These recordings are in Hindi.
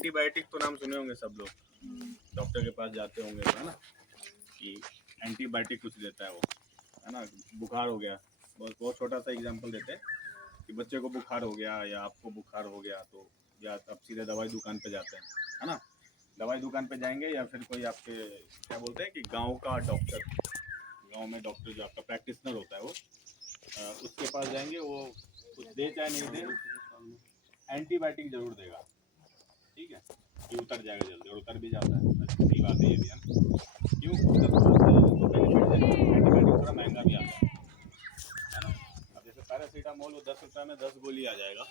एंटीबायोटिक तो नाम सुने होंगे सब लोग, डॉक्टर के पास जाते होंगे, है ना, कि एंटीबायोटिक कुछ देता है वो, है ना। बुखार हो गया, बहुत बहुत छोटा सा एग्जांपल देते हैं कि बच्चे को बुखार हो गया या आपको बुखार हो गया, तो या आप सीधे दवाई दुकान पे जाते हैं, है ना। दवाई दुकान पे जाएंगे या फिर कोई आपके क्या बोलते हैं कि गांव का डॉक्टर, गांव में डॉक्टर जो आपका प्रैक्टिशनर होता है वो, उसके पास जाएंगे, वो कुछ दे चाहे नहीं दे, एंटीबायोटिक जरूर देगा, ठीक है, कि उतर जाएगा जल्दी, और उतर भी जाता है, सही बात है ये भी, है ना। क्यों, उसका थोड़ा सा जो बेनिफिट है, एंटीबायोटिक थोड़ा महंगा भी आता है ना। अब जैसे पैरासीटामोल वो 10 रुपये में 10 गोली आ जाएगा,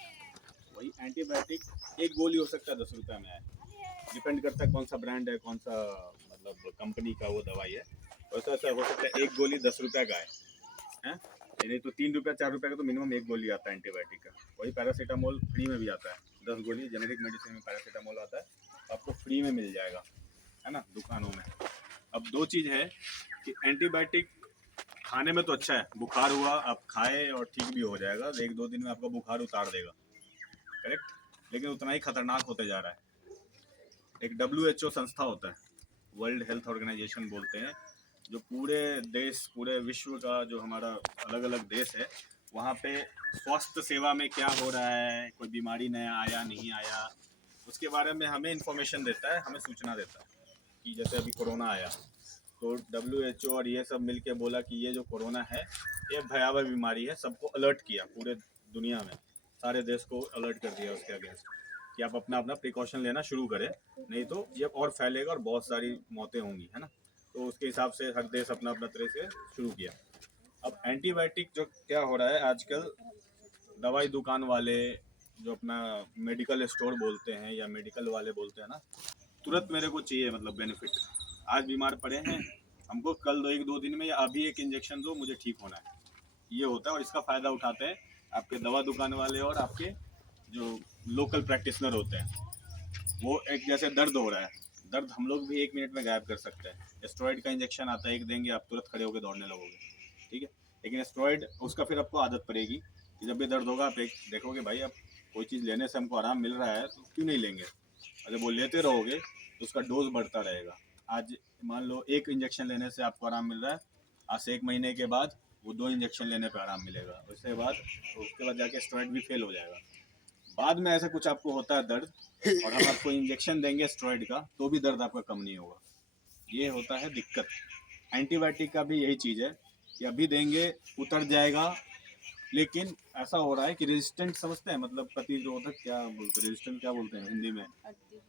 वही एंटीबायोटिक एक गोली हो सकता है 10 रुपये में आए, डिपेंड करता है कौन सा ब्रांड है, कौन सा मतलब कंपनी का वो दवाई है, वैसा ऐसा हो सकता है एक गोली 10 रुपये का है, नहीं तो 3 रुपया 4 रुपये का तो मिनिमम एक गोली आता है एंटीबायोटिक का। वही पैरासीटामोल फ्री में भी आता है, 10 गोली जेनेरिक मेडिसिन में पैरासीटामोल आता है, तो आपको फ्री में मिल जाएगा, है ना, दुकानों में। अब दो चीज़ है कि एंटीबायोटिक खाने में तो अच्छा है, बुखार हुआ आप खाए और ठीक भी हो जाएगा, 1-2 दिन में आपका बुखार उतार देगा, करेक्ट, लेकिन उतना ही खतरनाक होते जा रहा है। एक WHO संस्था होता है, वर्ल्ड हेल्थ ऑर्गेनाइजेशन बोलते हैं, जो पूरे देश, पूरे विश्व का जो हमारा अलग अलग देश है, वहाँ पे स्वास्थ्य सेवा में क्या हो रहा है, कोई बीमारी नया आया नहीं आया, उसके बारे में हमें इंफॉर्मेशन देता है, हमें सूचना देता है। कि जैसे अभी कोरोना आया, तो WHO और ये सब मिलके बोला कि ये जो कोरोना है ये भयावह बीमारी है, सबको अलर्ट किया, पूरे दुनिया में सारे देश को अलर्ट कर दिया उसके अगेंस्ट, कि आप अपना अपना प्रिकॉशन लेना शुरू करें, नहीं तो ये और फैलेगा और बहुत सारी मौतें होंगी, है ना। तो उसके हिसाब से हर देश अपना अपना तरह से शुरू किया। अब एंटीबायोटिक जो क्या हो रहा है आजकल, दवाई दुकान वाले जो अपना मेडिकल स्टोर बोलते हैं या मेडिकल वाले बोलते हैं ना, तुरंत मेरे को चाहिए, मतलब बेनिफिट, आज बीमार पड़े हैं, हमको कल 1-2 दिन में या अभी एक इंजेक्शन दो, मुझे ठीक होना है, ये होता है। और इसका फ़ायदा उठाते हैं आपके दवा दुकान वाले और आपके जो लोकल प्रैक्टिशनर होते हैं। वो एक जैसे दर्द हो रहा है, दर्द हम लोग भी 1 मिनट में गायब कर सकते हैं, स्टेरॉइड का इंजेक्शन आता है, एक देंगे आप तुरंत खड़े होकर दौड़ने लगोगे, ठीक है। लेकिन स्टेरॉइड उसका फिर आपको आदत पड़ेगी कि जब भी दर्द होगा आप एक देखोगे भाई अब कोई चीज़ लेने से हमको आराम मिल रहा है तो क्यों नहीं लेंगे, अगर वो लेते रहोगे तो उसका डोज बढ़ता रहेगा। आज मान लो एक इंजेक्शन लेने से आपको आराम मिल रहा है, आज से 1 महीने के बाद वो 2 इंजेक्शन लेने पर आराम मिलेगा, उसके बाद जाके स्टेरॉइड भी फेल हो जाएगा। बाद में ऐसा कुछ आपको होता है दर्द, और हम आपको इंजेक्शन देंगे स्टेरॉइड का तो भी दर्द आपका कम नहीं होगा, ये होता है दिक्कत। एंटीबायोटिक का भी यही चीज़ है कि अभी देंगे उतर जाएगा, लेकिन ऐसा हो रहा है कि रेजिस्टेंट समझते हैं, मतलब प्रतिरोधक, क्या बोलते हैं रेजिस्टेंट, क्या बोलते हैं हिंदी में,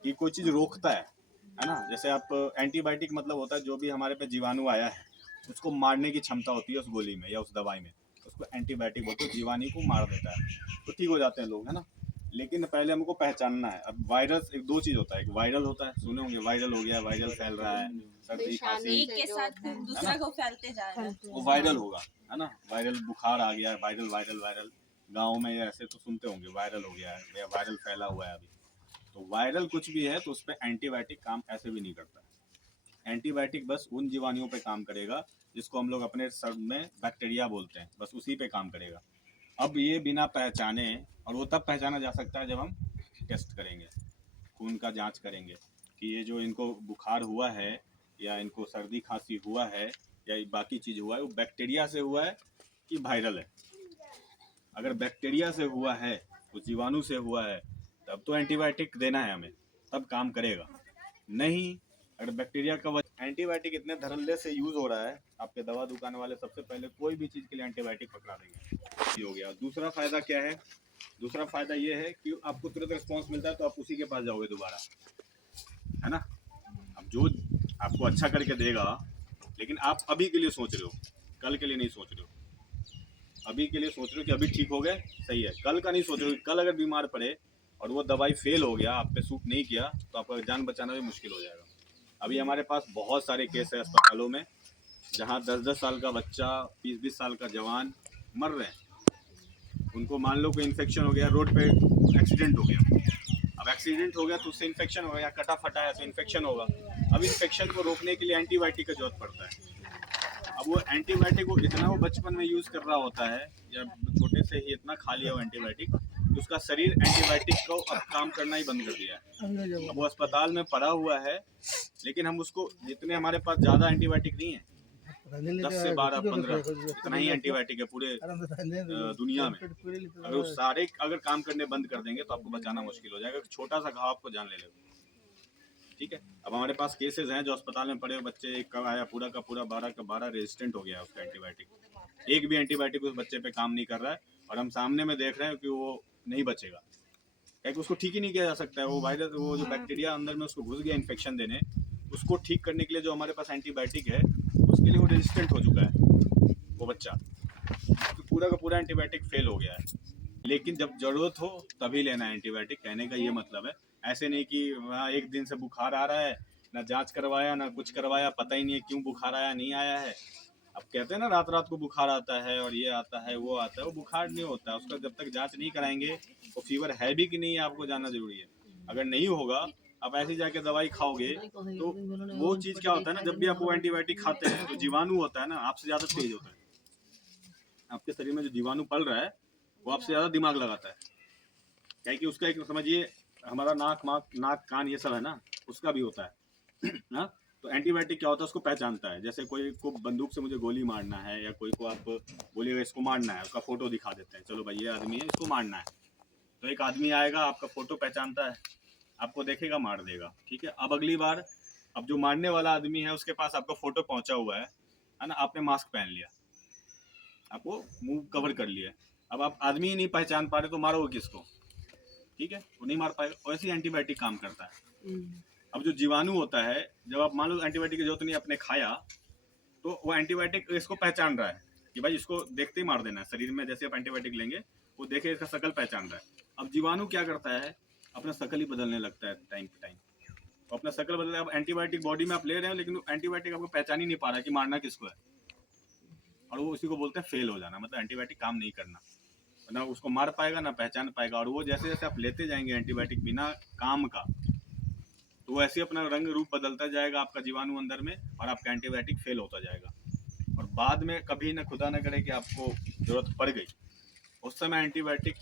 कि कोई चीज़ रोकता है ना। जैसे आप एंटीबायोटिक मतलब होता है जो भी हमारे पे जीवाणु आया है उसको मारने की क्षमता होती है उस गोली में या उस दवाई में, उसको एंटीबायोटिक बोलते हैं, जीवाणु को मार देता है, तो ठीक हो जाते हैं लोग, है ना। लेकिन पहले हमको पहचानना है। अब वायरस एक दो चीज़ होता है, एक वायरल होता है, सुने होंगे वायरल हो गया, वायरल फैल रहा है, सर्दी खांसी, एक के साथ दूसरा को फैलते जा रहा है, वो वायरल होगा, है ना। वायरल बुखार आ गया, वायरल वायरल वायरल, गाँव में ऐसे तो सुनते होंगे वायरल हो गया है या वायरल फैला हुआ है अभी। तो वायरल कुछ भी है तो उस पर एंटीबायोटिक काम ऐसे भी नहीं करता है। एंटीबायोटिक बस उन जीवाणुओं पे काम करेगा जिसको हम लोग अपने शब्द में बैक्टीरिया बोलते हैं, बस उसी पे काम करेगा। अब ये बिना पहचाने, और वो तब पहचाना जा सकता है जब हम टेस्ट करेंगे, खून का जांच करेंगे कि ये जो इनको बुखार हुआ है या इनको सर्दी खांसी हुआ है या बाकी चीज़ हुआ है वो बैक्टीरिया से हुआ है कि वायरल है। अगर बैक्टीरिया से हुआ है, उस जीवाणु से हुआ है, तब तो एंटीबायोटिक देना है हमें, तब काम करेगा। नहीं, अगर बैक्टीरिया का एंटीबायोटिक इतने धड़ल्ले से यूज़ हो रहा है, आपके दवा दुकान वाले सबसे पहले कोई भी चीज़ के लिए एंटीबायोटिक पकड़ा देंगे, ये हो गया। दूसरा फ़ायदा क्या है, दूसरा फ़ायदा ये है कि आपको तुरंत रिस्पॉन्स मिलता है तो आप उसी के पास जाओगे दोबारा, है ना। अब जो आपको अच्छा करके देगा, लेकिन आप अभी के लिए सोच रहे हो, कल के लिए नहीं सोच रहे हो। अभी के लिए सोच रहे हो कि अभी ठीक हो गए, सही है, कल का नहीं सोच रहे हो कि कल अगर बीमार पड़े और वो दवाई फेल हो गया, आप पे सूट नहीं किया, तो आपका जान बचाना भी मुश्किल हो जाएगा। अभी हमारे पास बहुत सारे केस है अस्पतालों में जहाँ 10-10 साल का बच्चा, 20-20 साल का जवान मर रहे हैं। उनको मान लो कोई इन्फेक्शन हो गया, रोड पे एक्सीडेंट हो गया, अब एक्सीडेंट हो गया तो उससे इन्फेक्शन हो गया, कटा फटा है तो इन्फेक्शन होगा। अब इन्फेक्शन को रोकने के लिए एंटीबायोटिक की जरूरत पड़ता है। अब वो एंटीबायोटिक को इतना वो बचपन में यूज़ कर रहा होता है या छोटे से ही इतना खा लिया वो एंटीबायोटिक तो उसका शरीर एंटीबायोटिक को अब काम करना ही बंद कर दिया है। अब वो अस्पताल में पड़ा हुआ है, लेकिन हम उसको जितने हमारे पास ज़्यादा एंटीबायोटिक नहीं है, 10 से 12 15 इतना ही एंटीबायोटिक है पूरे दुनिया में। अगर वो सारे अगर काम करने बंद कर देंगे तो आपको बचाना मुश्किल हो जाएगा। छोटा सा घाव आपको जान ले लेगा। ठीक है, अब हमारे पास केसेस हैं जो अस्पताल में पड़े हुए बच्चे, एक कब आया पूरा का पूरा 12 का 12 रेजिस्टेंट हो गया है उसका एंटीबायोटिक। एक भी एंटीबायोटिक उस बच्चे पे काम नहीं कर रहा है और हम सामने में देख रहे हैं कि वो नहीं बचेगा, क्योंकि उसको ठीक ही नहीं किया जा सकता है। वो वायरस, वो जो बैक्टीरिया अंदर में उसको घुस गया इन्फेक्शन देने, उसको ठीक करने के लिए जो हमारे पास एंटीबायोटिक है उसके लिए वो रेजिस्टेंट हो चुका है वो बच्चा, तो पूरा का पूरा एंटीबायोटिक फेल हो गया है। लेकिन जब जरूरत हो तभी लेना है एंटीबायोटिक, कहने का ये मतलब है। ऐसे नहीं कि वहाँ एक दिन से बुखार आ रहा है, ना जांच करवाया ना कुछ करवाया, पता ही नहीं है क्यों बुखार आया नहीं आया है। अब कहते हैं ना रात रात को बुखार आता है और ये आता है वो आता है, वो बुखार नहीं होता है। उसका जब तक जांच नहीं कराएंगे वो फीवर है भी कि नहीं आपको जानना जरूरी है। अगर नहीं होगा, आप ऐसे जाके दवाई खाओगे तो वो चीज़ क्या होता है ना, जब भी आप वो एंटीबायोटिक खाते हैं तो जीवाणु होता है ना आपसे ज़्यादा तेज होता है। आपके शरीर में जो जीवाणु पल रहा है वो आपसे ज़्यादा दिमाग लगाता है, क्या कि उसका एक समझिए हमारा नाक कान ये सब है ना, उसका भी होता है ना। तो एंटीबायोटिक क्या होता है, उसको पहचानता है। जैसे कोई को बंदूक से मुझे गोली मारना है या कोई को आप बोलिएगा इसको मारना है, उसका फोटो दिखा देते हैं, चलो भाई ये आदमी है इसको मारना है, तो एक आदमी आएगा आपका फोटो पहचानता है, आपको देखेगा मार देगा। ठीक है, अब अगली बार अब जो मारने वाला आदमी है उसके पास आपका फोटो पहुंचा हुआ है ना, आपने मास्क पहन लिया, आपको मुंह कवर कर लिया, अब आप आदमी ही नहीं पहचान पा रहे तो मारोगे किसको? ठीक है, वो नहीं मार पाएगा। वैसे ही एंटीबायोटिक काम करता है। अब जो जीवाणु होता है, जब आप मान लो एंटीबायोटिक की जरूरत नहीं आपने खाया, तो वो एंटीबायोटिक इसको पहचान रहा है कि भाई इसको देखते ही मार देना है। शरीर में जैसे आप एंटीबायोटिक लेंगे वो देखे इसका शकल पहचान रहा है। अब जीवाणु क्या करता है, अपना शकल ही बदलने लगता है टाइम टू टाइम, तो अपना शकल बदल। अब एंटीबायोटिक बॉडी में आप ले रहे हो लेकिन एंटीबायोटिक आपको पहचान ही नहीं पा रहा है कि मारना किसको है, और वो उसी को बोलते हैं फेल हो जाना, मतलब एंटीबायोटिक काम नहीं करना। ना उसको मार पाएगा ना पहचान पाएगा, और वो जैसे जैसे आप लेते जाएंगे एंटीबायोटिक बिना काम का, तो वैसे अपना रंग रूप बदलता जाएगा आपका जीवाणु अंदर में, और आपका एंटीबायोटिक फेल होता जाएगा। और बाद में कभी ना खुदा ना करे कि आपको जरूरत पड़ गई, उस समय एंटीबायोटिक,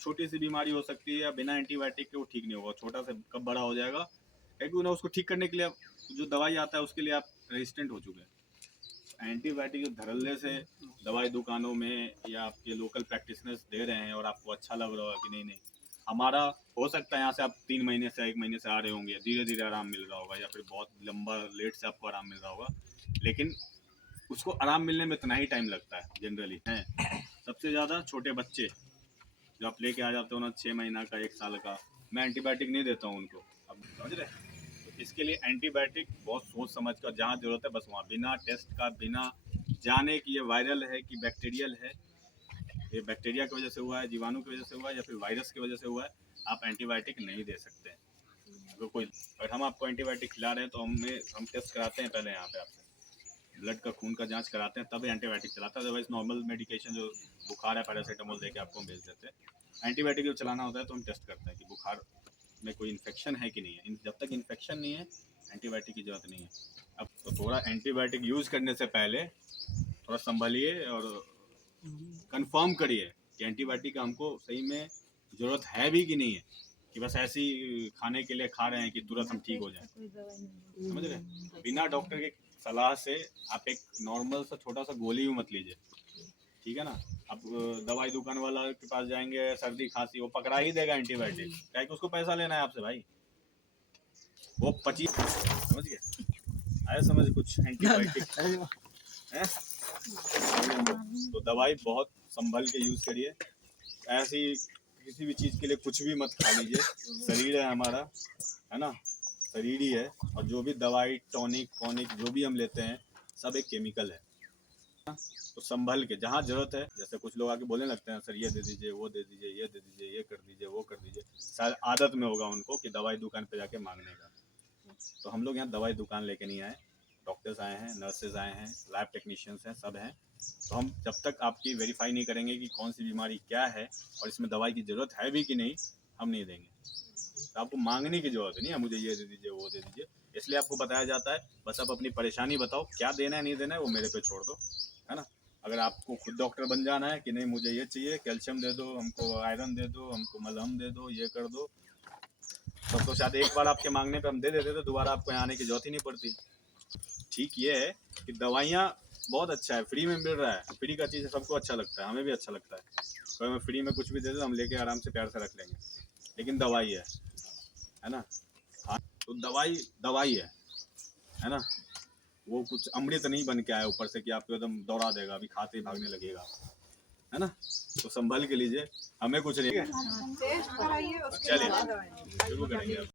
छोटी सी बीमारी हो सकती है या बिना एंटीबायोटिक के वो ठीक नहीं होगा, छोटा से कब बड़ा हो जाएगा, क्योंकि उन्हें उसको ठीक करने के लिए जो दवाई आता है उसके लिए आप रेजिस्टेंट हो चुके हैं। एंटीबायोटिक धड़ल्ले से दवाई दुकानों में या आपके लोकल प्रैक्टिशनर्स दे रहे हैं और आपको अच्छा लग रहा है कि नहीं नहीं, हमारा हो सकता है यहाँ से आप 3 महीने से 1 महीने से आ रहे होंगे, धीरे धीरे आराम मिल रहा होगा, या फिर बहुत लंबा लेट से आपको आराम मिल रहा होगा, लेकिन उसको आराम मिलने में इतना ही टाइम लगता है जनरली है। सबसे ज़्यादा छोटे बच्चे जो आप लेके आ जाते हो ना, 6 महीना का 1 साल का, मैं एंटीबायोटिक नहीं देता हूँ उनको, अब समझ रहे। तो इसके लिए एंटीबायोटिक बहुत सोच समझ कर, जहाँ जरूरत है बस वहाँ, बिना टेस्ट का, बिना जाने कि ये वायरल है कि बैक्टीरियल है, ये बैक्टीरिया की वजह से हुआ है, जीवाणु की वजह से हुआ है या फिर वायरस की वजह से हुआ है, आप एंटीबायोटिक नहीं दे सकते। अगर कोई, अगर हम आपको एंटीबायोटिक खिला रहे हैं तो हम टेस्ट कराते हैं पहले यहाँ पे आपसे, ब्लड का खून का जांच कराते हैं तब एंटीबायोटिक चलाता है। अदरवाइज नॉर्मल मेडिकेशन जो बुखार है पैरासीटामोल देके आपको हम भेज देते हैं। एंटीबायोटिक जो चलाना होता है तो हम टेस्ट करते हैं कि बुखार में कोई इन्फेक्शन है कि नहीं है। जब तक इन्फेक्शन नहीं है एंटीबायोटिक की जरूरत नहीं है। अब तो थोड़ा एंटीबायोटिक यूज़ करने से पहले थोड़ा संभलिए और कंफर्म करिए कि एंटीबायोटिक हमको सही में ज़रूरत है भी कि नहीं है, कि बस ऐसे ही खाने के लिए खा रहे हैं कि तुरंत हम ठीक हो जाए। समझ रहे, बिना डॉक्टर के सलाह से आप एक नॉर्मल सा छोटा सा गोली भी मत लीजिए, ठीक है ना। अब दवाई दुकान वाला के पास जाएंगे, सर्दी खांसी, वो पकड़ा ही देगा एंटीबायोटिक, क्या कि उसको पैसा लेना है आपसे भाई, वो 25, समझ गए, आया समझ कुछ एंटीबायोटिक है। तो दवाई बहुत संभल के यूज़ करिए, ऐसी किसी भी चीज़ के लिए कुछ भी मत खा लीजिए। शरीर है हमारा, है ना, शरीर ही है, और जो भी दवाई टॉनिक जो भी हम लेते हैं सब एक केमिकल है। तो संभल के, जहाँ ज़रूरत है, जैसे कुछ लोग आके बोलने लगते हैं सर ये दे दीजिए, वो दे दीजिए, ये दे दीजिए, ये कर दीजिए, वो कर दीजिए, शायद आदत में होगा उनको कि दवाई दुकान पे जाके मांगने का। तो हम लोग यहाँ दवाई दुकान लेके नहीं आए, डॉक्टर्स आए हैं, नर्सेज आए हैं, लैब टेक्नीशियंस हैं, सब हैं। तो हम जब तक आपकी वेरीफाई नहीं करेंगे कि कौन सी बीमारी क्या है और इसमें दवाई की ज़रूरत है भी कि नहीं, हम नहीं देंगे। तो आपको मांगने की ज़रूरत नहीं है मुझे ये दे दीजिए वो दे दीजिए, इसलिए आपको बताया जाता है बस आप अपनी परेशानी बताओ, क्या देना है नहीं देना है वो मेरे पे छोड़ दो, है ना। अगर आपको खुद डॉक्टर बन जाना है कि नहीं मुझे ये चाहिए, कैल्शियम दे दो हमको, आयरन दे दो हमको, मलहम दे दो, ये कर दो, तब तो शायद एक बार आपके मांगने पे हम दे देते तो दोबारा आपको यहाँ आने की जरूरत ही नहीं पड़ती। ठीक ये है कि दवाइयाँ बहुत अच्छा है, फ्री में मिल रहा है, फ्री का चीज़ सबको अच्छा लगता है, हमें भी अच्छा लगता है। तो हमें फ्री में कुछ भी दे दो हम लेके आराम से प्यार से रख लेंगे, लेकिन दवाई है ना। हाँ, तो दवाई दवाई है ना। वो कुछ अमृत नहीं बन के आया ऊपर से कि आपको एकदम दौड़ा देगा, अभी खाते ही भागने लगेगा, है ना। तो संभल के लीजिए, हमें कुछ नहीं है। चलिए शुरू करेंगे अब।